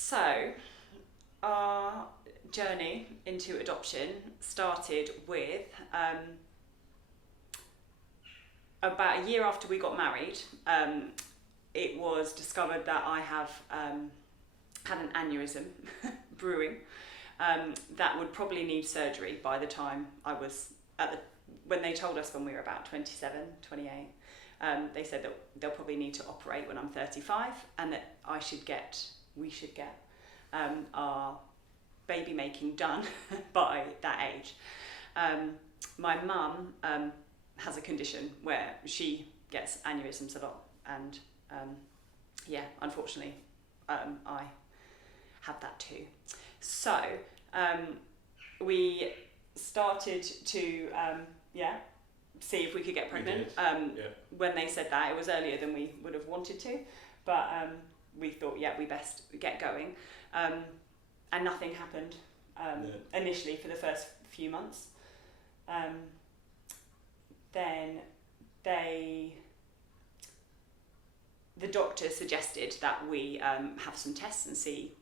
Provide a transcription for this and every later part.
So, our journey into adoption started with about a year after we got married. It was discovered that I have had an aneurysm brewing that would probably need surgery by the time I was when they told us when we were about 27, 28. They said that they'll probably need to operate when I'm 35 and that we should get our baby making done by that age. My mum has a condition where she gets aneurysms a lot, and unfortunately I had that too. So we started to see if we could get pregnant. When they said that, it was earlier than we would have wanted to, but we thought we best get going, and nothing happened initially for the first few months. Then the doctor suggested that we have some tests and see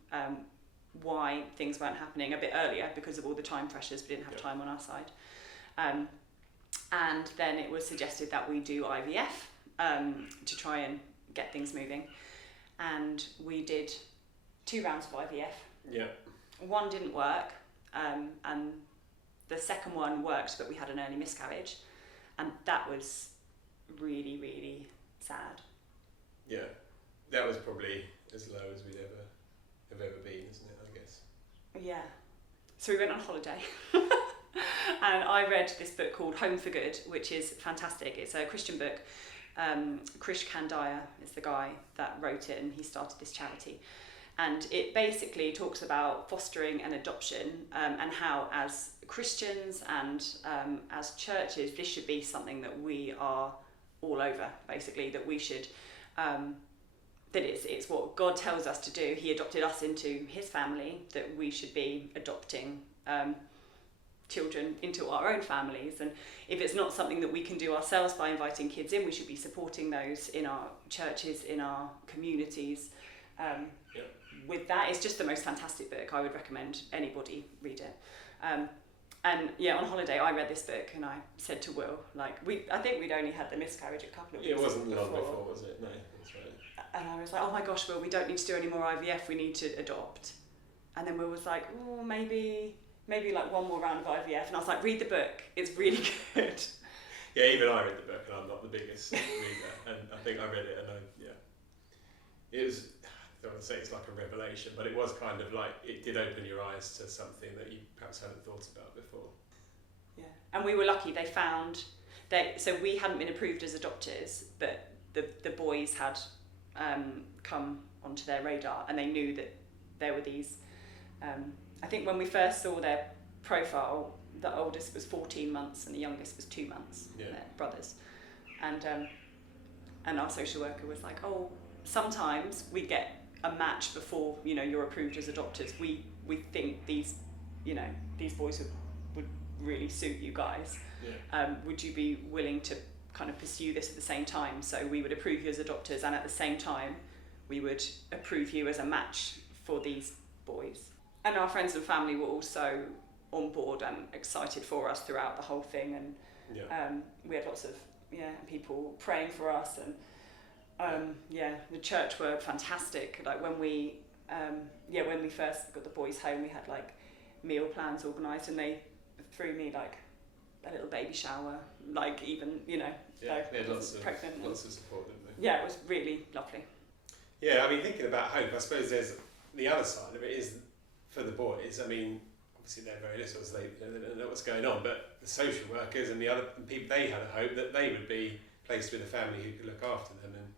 why things weren't happening a bit earlier because of all the time pressures. We didn't have time on our side. And then it was suggested that we do IVF to try and get things moving. And we did 2 rounds of IVF. Yeah. One didn't work, and the second one worked, but we had an early miscarriage. And that was really, really sad. Yeah, that was probably as low as we'd have ever been, isn't it, I guess? Yeah. So we went on holiday. And I read this book called Home for Good, which is fantastic. It's a Christian book. Krish Kandiah is the guy that wrote it, and he started this charity. And it basically talks about fostering and adoption, and how as Christians and as churches, this should be something that we are all over, basically, that we should, that it's what God tells us to do. He adopted us into his family, that we should be adopting children into our own families. And if it's not something that we can do ourselves by inviting kids in, we should be supporting those in our churches, in our communities. With that, it's just the most fantastic book. I would recommend anybody read it. And on holiday I read this book, and I said to Will, I think we'd only had the miscarriage a couple of weeks. It wasn't long before, was it? No, that's right. And I was like, oh my gosh, Will, we don't need to do any more IVF, we need to adopt. And then Will was like, oh, maybe like one more round of IVF. And I was like, read the book, it's really good. Yeah, even I read the book, and I'm not the biggest reader, and I think I read it, and it was, I don't want to say it's like a revelation, but it was kind of like, it did open your eyes to something that you perhaps hadn't thought about before. Yeah, and we were lucky. They found so we hadn't been approved as adopters, but the boys had come onto their radar, and they knew that there were these. I think when we first saw their profile, the oldest was 14 months and the youngest was 2 months. Yeah. They're brothers, and our social worker was like, oh, sometimes we get a match before you're approved as adopters. We think these boys would really suit you guys. Yeah. Would you be willing to kind of pursue this at the same time? So we would approve you as adopters, and at the same time we would approve you as a match for these boys. And our friends and family were also on board and excited for us throughout the whole thing, and we had lots of people praying for us, and the church were fantastic. Like when we first got the boys home, we had like meal plans organised, and they threw me like a little baby shower, like even they had lots of support, didn't they? Yeah, it was really lovely. Yeah, I mean, thinking about hope, I suppose there's the other side of it is for the boys. I mean, obviously they're very little, so they don't know what's going on, but the social workers and the other people, they had a hope that they would be placed with a family who could look after them and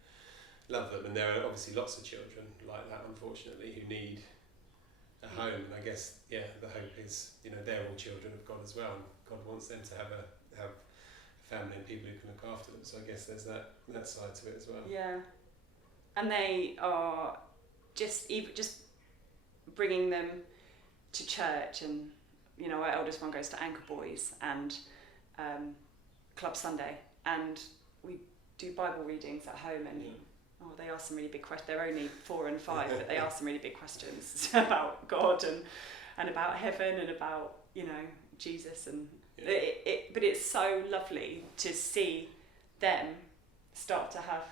love them. And there are obviously lots of children like that, unfortunately, who need a home. And I guess, the hope is, they're all children of God as well, and God wants them to have a family and people who can look after them. So I guess there's that side to it as well. Yeah, and they are just bringing them to church, and our eldest one goes to Anchor Boys and Club Sunday, and we do Bible readings at home, and oh, they ask some really big questions. They're only 4 and 5, but they ask some really big questions about God and about heaven and about, you know, Jesus. And but it's so lovely to see them start to have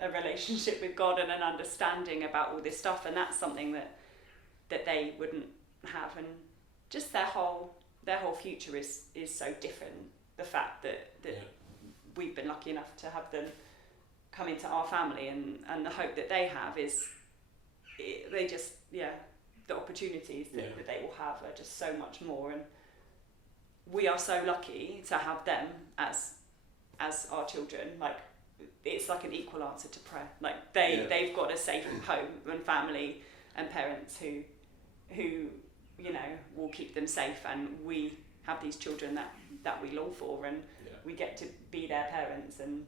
a relationship with God and an understanding about all this stuff. And that's something that they wouldn't have. And just their whole future is so different. The fact that we've been lucky enough to have them come into our family, and the hope that they have is they just the opportunities that they will have are just so much more. And we are so lucky to have them as our children. Like, it's like an equal answer to prayer. Like they've got a safe home and family and parents who you know will keep them safe, and we have these children that we long for, and we get to be their parents and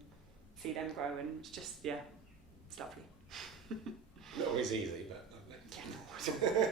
see them grow, and it's just it's lovely. Not always easy, but lovely. Yeah,